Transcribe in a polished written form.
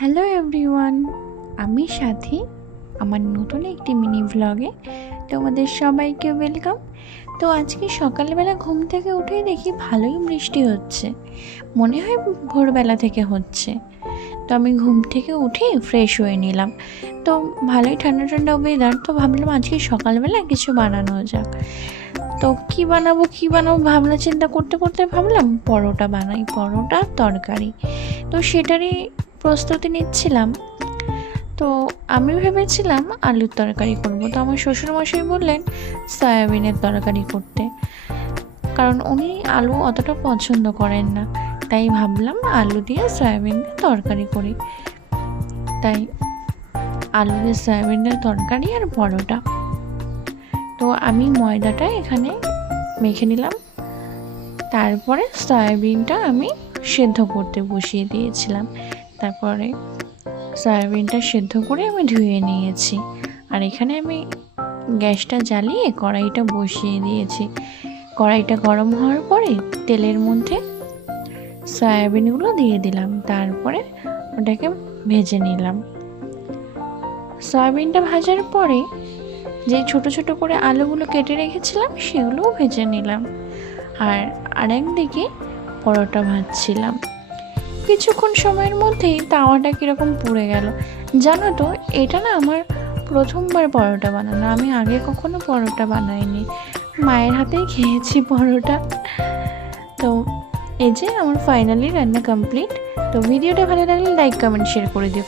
Hello everyone, আমি সাথী। আমার নতুন একটি মিনি ভ্লগে তোমাদের সবাইকে ওয়েলকাম। তো আজকে সকালবেলা ঘুম থেকে উঠেই দেখি ভালোই বৃষ্টি হচ্ছে, মনে হয় ভোরবেলা থেকে হচ্ছে। তো আমি ঘুম থেকে উঠে ফ্রেশ হয়ে নিলাম। তো ভালোই ঠান্ডা ঠান্ডা ওয়েদার, তো ভাবলাম আজকে সকালবেলা কিছু বানানো যাক। তো কী বানাবো ভাবনা চিন্তা করতে করতে ভাবলাম পরোটা বানাই, পরোটা তরকারি। তো সেটারই প্রস্তুতি নিচ্ছিলাম। তো আমি ভেবেছিলাম আলুর তরকারি করব, তো আমার শ্বশুরমশাই বললেন সয়াবিনের তরকারি করতে, কারণ উনি আলু অতটা পছন্দ করেন না। তাই ভাবলাম আলু দিয়ে সয়াবিন দিয়ে তরকারি করি। তাই আলু দিয়ে সয়াবিনের তরকারি আর পরোটা। তো আমি ময়দাটা এখানে মেখে নিলাম, তারপরে সয়াবিনটা আমি সেদ্ধ করতে বসিয়ে দিয়েছিলাম। তারপরে সয়াবিনটা সেদ্ধ করে আমি ধুয়ে নিয়েছি, আর এখানে আমি গ্যাসটা জ্বালিয়ে কড়াইটা বসিয়ে দিয়েছি। কড়াইটা গরম হওয়ার পরে তেলের মধ্যে সয়াবিনগুলো দিয়ে দিলাম, তারপরে ওটাকে ভেজে নিলাম। সয়াবিনটা ভাজার পরে যে ছোট ছোট করে আলুগুলো কেটে রেখেছিলাম সেগুলোও ভেজে নিলাম, আর আরেকদিকে পরোটা ভাজছিলাম। কিছুক্ষণ সময়ের মধ্যেই তাওয়াটা কীরকম পুড়ে গেল। জানো তো, এটা না আমার প্রথমবার পরোটা বানানো, আমি আগে কখনো পরোটা বানাইনি, মায়ের হাতেই খেয়েছি পরোটা। তো এই যে আমার ফাইনালি রান্না কমপ্লিট। তো ভিডিওটা ভালো লাগলে লাইক কমেন্ট শেয়ার করে দিও।